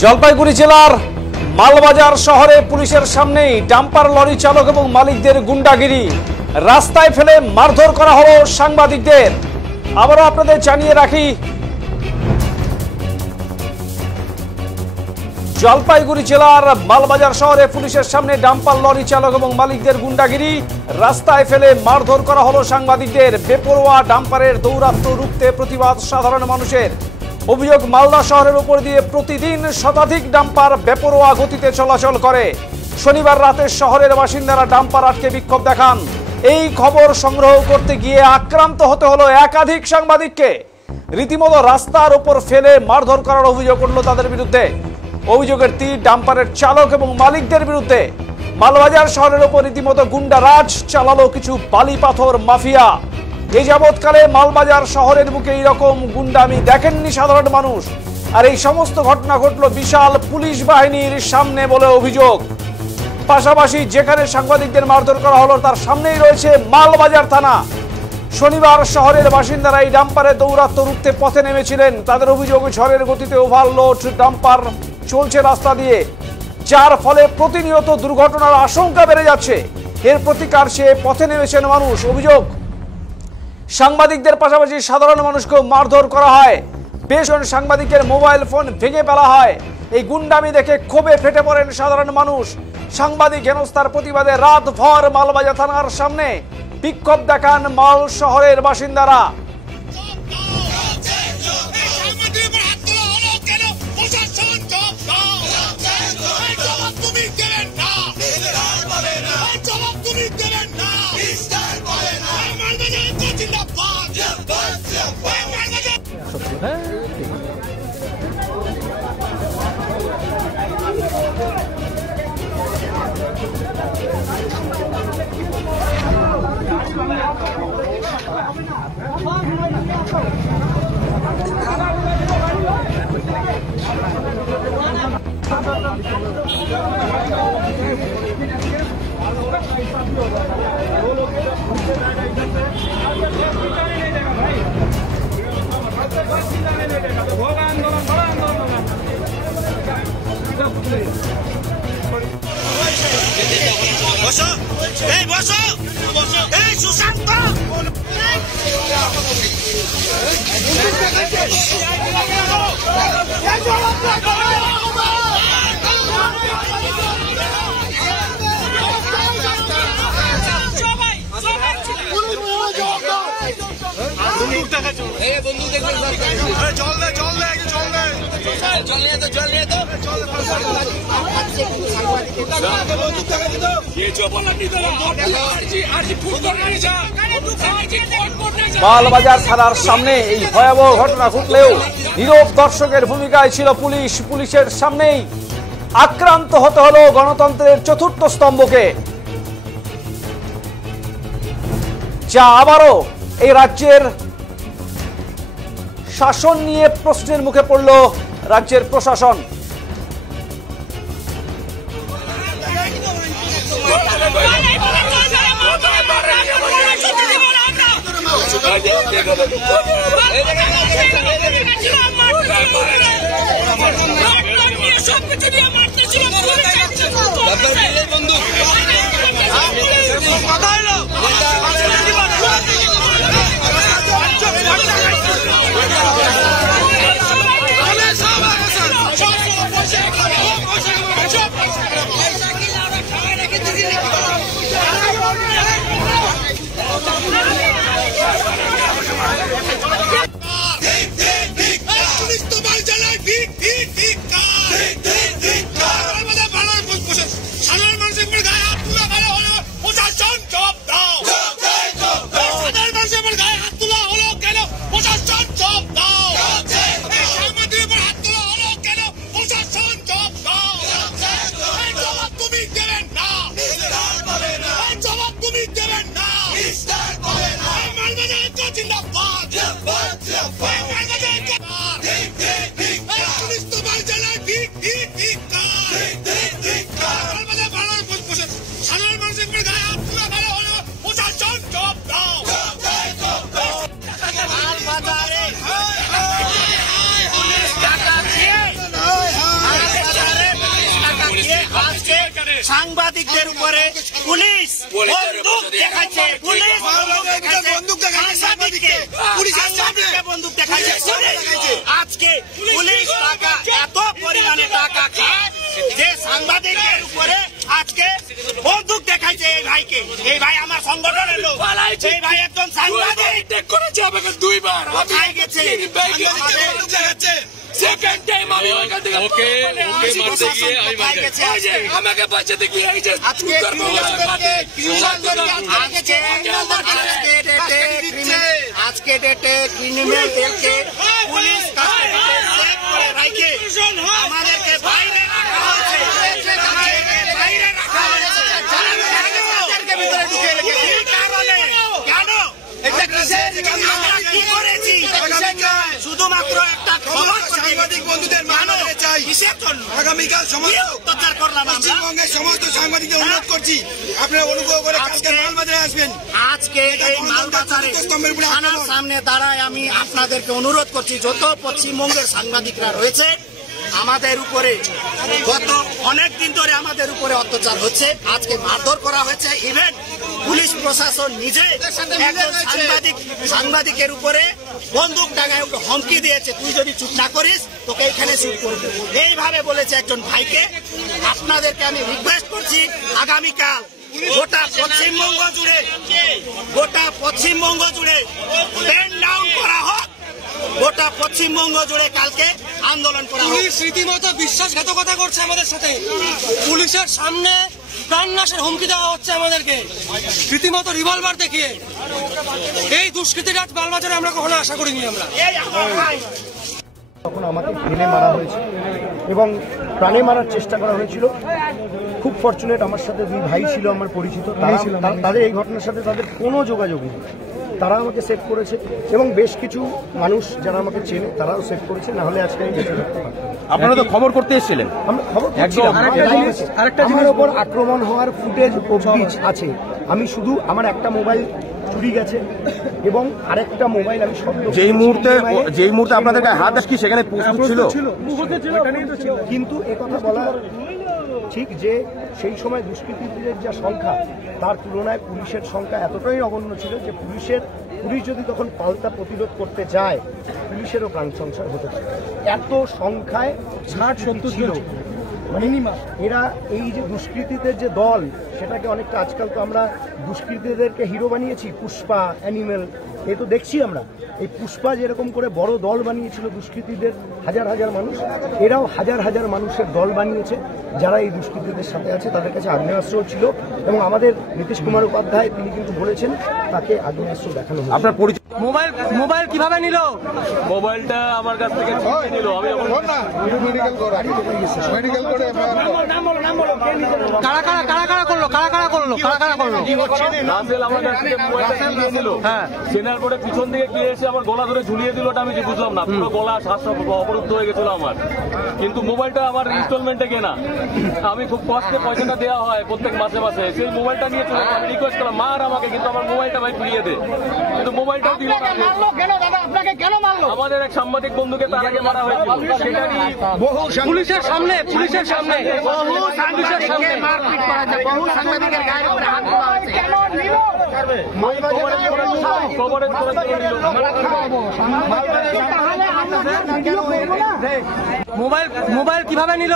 জলপাইগুড়ি জেলার মালবাজার শহরে পুলিশের সামনেই ডাম্পার লরি চালক এবং মালিকদের গুন্ডাগিরি, রাস্তায় ফেলে মারধর করা হলো সাংবাদিকদের। আবারও আপনাদের জানিয়ে রাখি, জলপাইগুড়ি জেলার মালবাজার শহরে পুলিশের সামনে ডাম্পার লরি চালক এবং মালিকদের গুন্ডাগিরি, রাস্তায় ফেলে মারধর করা হলো সাংবাদিকদের। বেপরোয়া ডাম্পারের দৌরাত্ম্য রুখতে প্রতিবাদ সাধারণ মানুষের। অভিযোগ, মালদা শহরের উপর দিয়ে প্রতিদিন শতাধিক ডাম্পার বেপরোয়া গতিতে চলাচল করে। শনিবার রাতে শহরের বাসিন্দারা ডাম্পার আটকে বিক্ষোভ দেখান। এই খবর সংগ্রহ করতে গিয়ে আক্রান্ত হতে হলো একাধিক সাংবাদিককে। রীতিমতো রাস্তার উপর ফেলে মারধর করার অভিযোগ উঠল তাদের বিরুদ্ধে। অভিযোগের তীর ডাম্পারের চালক এবং মালিকদের বিরুদ্ধে। মালবাজার শহরের উপর রীতিমতো গুন্ডারাজ চালালো কিছু বালি পাথর মাফিয়া। এই যাবৎকালে মালবাজার শহরের বুকে এইরকম গুন্ডামি দেখেননি সাধারণ মানুষ। আর এই সমস্ত ঘটনা ঘটল বিশাল পুলিশ বাহিনীর সামনে বলে অভিযোগ। পাশাপাশি যেখানে সাংবাদিকদের মারধর করা হলো তার সামনেই রয়েছে মালবাজার থানা। শনিবার শহরের বাসিন্দারা এই ডাম্পারের দৌরাত্ম্য রুখতে পথে নেমেছিলেন। তাদের অভিযোগ, ঝড়ের গতিতে ওভারলোড ডাম্পার চলছে রাস্তা দিয়ে, যার ফলে প্রতিনিয়ত দুর্ঘটনার আশঙ্কা বেড়ে যাচ্ছে। এর প্রতিকার সে পথে নেমেছেন মানুষ। অভিযোগ, সাংবাদিকদের পাশাপাশি সাধারণ মানুষকেও মারধর করা হয়। বেশ সাংবাদিকের মোবাইল ফোন ভেঙে ফেলা হয়। এই গুন্ডামি দেখে ক্ষোভে ফেটে পড়েন সাধারণ মানুষ। সাংবাদিক হেনস্থার প্রতিবাদে রাতভর মালবাজার থানার সামনে বিক্ষোভ দেখান মাল শহরের বাসিন্দারা। মালবাজার থানার সামনে এই ভয়াবহ ঘটনা ঘটলেও নীরব দর্শকের ভূমিকায় ছিল পুলিশ। পুলিশের সামনেই আক্রান্ত হতে হলো গণতন্ত্রের চতুর্থ স্তম্ভকে, যা আবারও এই রাজ্যের শাসন নিয়ে প্রশ্নের মুখে পড়ল রাজ্যের প্রশাসন। সাংবাদিকদের উপরে পুলিশ বন্দুক দেখাচ্ছে, পুলিশ বন্দুক দেখাচ্ছে, বন্দুক দেখাচ্ছে। আজকে পুলিশ টাকা এত পরিমাণে টাকা খায় যে সাংবাদিকের উপরে আজকে বন্দুক দেখাইছে এই ভাইকে। এই ভাই আমার সংগঠনের লোক, এই ভাই একজন সাংবাদিক করেছে আমাকে 2 বার কোথায় গেছে সেকেন্ড টাইম আমি ওখান থেকে ওকে মারতে গিয়ে আমাকে বাঁচাতে গিয়ে আজকে ডেটে ক্রিমিনালদেরকে পুলিশ ভাইকে আমাদেরকে বাইরে রাখা হয়েছে, বাইরে রাখা হয়েছে ভিতরে ঢুকে রেখেছে। কি করেছি শুধুমাত্র একটা সাংবাদিক বন্ধুদের মানতে চাই। কিসের জন্য? আগামীকাল অত্যাচার করলাম পশ্চিমবঙ্গের সমস্ত সাংবাদিকদের অনুরোধ করছি আপনারা অনুগ্রহ করে আজকে মালবাজারে আসবেন। আজকে এই মালবাজারে থানার সামনে দাঁড়ায় আমি আপনাদেরকে অনুরোধ করছি, যত পশ্চিমবঙ্গের সাংবাদিকরা রয়েছে আমাদের উপরে গত অনেকদিন ধরে আমাদের উপরে অত্যাচার হচ্ছে, আজকে মারধর করা হয়েছে। ইভেন পুলিশ প্রশাসন নিজে সাংবাদিকের উপরে বন্দুক টাঙায় হুমকি দিয়েছে, তুই যদি চুপ না করিস তোকে এখানে শুট করবে, এইভাবে বলেছে একজন ভাইকে। আপনাদেরকে আমি রিকোয়েস্ট করছি আগামীকাল গোটা পশ্চিমবঙ্গ জুড়ে ব্যান ডাউন করা হোক, গোটা পশ্চিমবঙ্গ জুড়ে কালকে আন্দোলন করা হোক। পুলিশ রীতিমতো বিশ্বাসঘাতকতা করছে আমাদের সাথে, পুলিশের সামনে প্রাণনাশের হুমকি দেওয়া হচ্ছে আমাদেরকে রীতিমতো রিভলভার দেখিয়ে। এই দুষ্কৃতিটা মালবাজারে আমরা কখনো আশা করিনি। আমরা তখন আমাকে ফেলে মারা হয়েছে এবং প্রাণে মারার চেষ্টা করা হয়েছিল। খুব ফরচুনেট, আমার সাথে 2 ভাই ছিল আমার পরিচিত, তাদের এই ঘটনার সাথে তাদের কোনো যোগাযোগ নেই, তারা আমাকে সেভ করেছে এবং বেশ কিছু মানুষ যারা আমাকে চেনে তারাও সেভ করেছে, না হলে আজকে আমি বেঁচে থাকতে পারতাম। আপনারা তো খবর করতে এসেছিলেন? আমরা খবর করছিলাম। আমার ওপর আক্রমণ হওয়ার ফুটেজ আছে। আমি শুধু আমার একটা মোবাইল চুরি গেছে এবং আরেকটা মোবাইল আমি যেই মুহূর্তে আপনাদের গায়ে হাত আসছে সেখানে প্রস্তুত ছিল, কিন্তু একথা বলা ঠিক যে সেই সময় দুষ্কৃতীদের যা সংখ্যা তার তুলনায় পুলিশের সংখ্যা এতটাই নগণ্য ছিল যে পুলিশ যদি তখন পাল্টা প্রতিরোধ করতে যায় পুলিশেরও প্রাণ সংশয় হতে পারে। এত সংখ্যায় 60-70 ছিল মিনিমাম। এরা এই যে দুষ্কৃতীদের যে দল সেটাকে অনেকটা, আজকাল তো আমরা দুষ্কৃতীদেরকে হিরো বানিয়েছি, পুষ্পা, অ্যানিমেল, এ তো দেখছি আমরা। এই পুষ্পা যেরকম করে বড় দল বানিয়েছিল দুষ্কৃতীদের, হাজার হাজার মানুষ, এরাও হাজার হাজার মানুষের দল বানিয়েছে যারা এই দুষ্কৃতীদের সাথে আছে। তাদের কাছে আগ্নেয়াস্ত্র ছিল এবং আমাদের নীতিশ কুমার উপাধ্যায় তিনি কিন্তু বলেছেন তাকে আগ্নেয়াস্ত্র দেখানো হয়েছে। আপনার পরিচয়? মোবাইল কিভাবে নিল? মোবাইলটা আমার কাছ থেকে নিল। আমি কারা করলো? রাসেল আমার কাছ থেকে মোবাইলটা নিয়ে নিল। হ্যাঁ, চেনার পরে পিছন দিকে কে এসে আমার গলা ধরে ঝুলিয়ে দিল, ওটা আমি বুঝলাম না। পুরো গলা শ্বাস অবরুদ্ধ হয়ে গেছিল আমার। কিন্তু মোবাইলটা আমার ইনস্টলমেন্টে কেনা, আমি খুব কষ্টে পয়সাটা দেওয়া হয় প্রত্যেক মাসে মাসে। সেই মোবাইলটা নিয়ে চলে আমি রিকোয়েস্ট করলাম, মার আমাকে, কিন্তু আমার মোবাইলটা ভাই ফিরিয়ে দে। কিন্তু মোবাইলটাও দিল না। আমাদের এক সাংবাদিক বন্ধুকে তার আগে মারা হয়েছিল, পুলিশের সামনে মারপিট করা যায়, বহু সাংবাদিকের গায়ের উপরে হাত তোলা হয়েছে। মোবাইল কিভাবে নিল?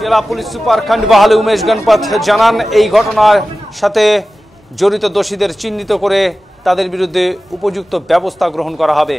জেলা পুলিশ সুপার খন্ডবাহালি উমেশ গণপত জানান, এই ঘটনার সাথে জড়িত দোষীদের চিহ্নিত করে তাদের বিরুদ্ধে উপযুক্ত ব্যবস্থা গ্রহণ করা হবে।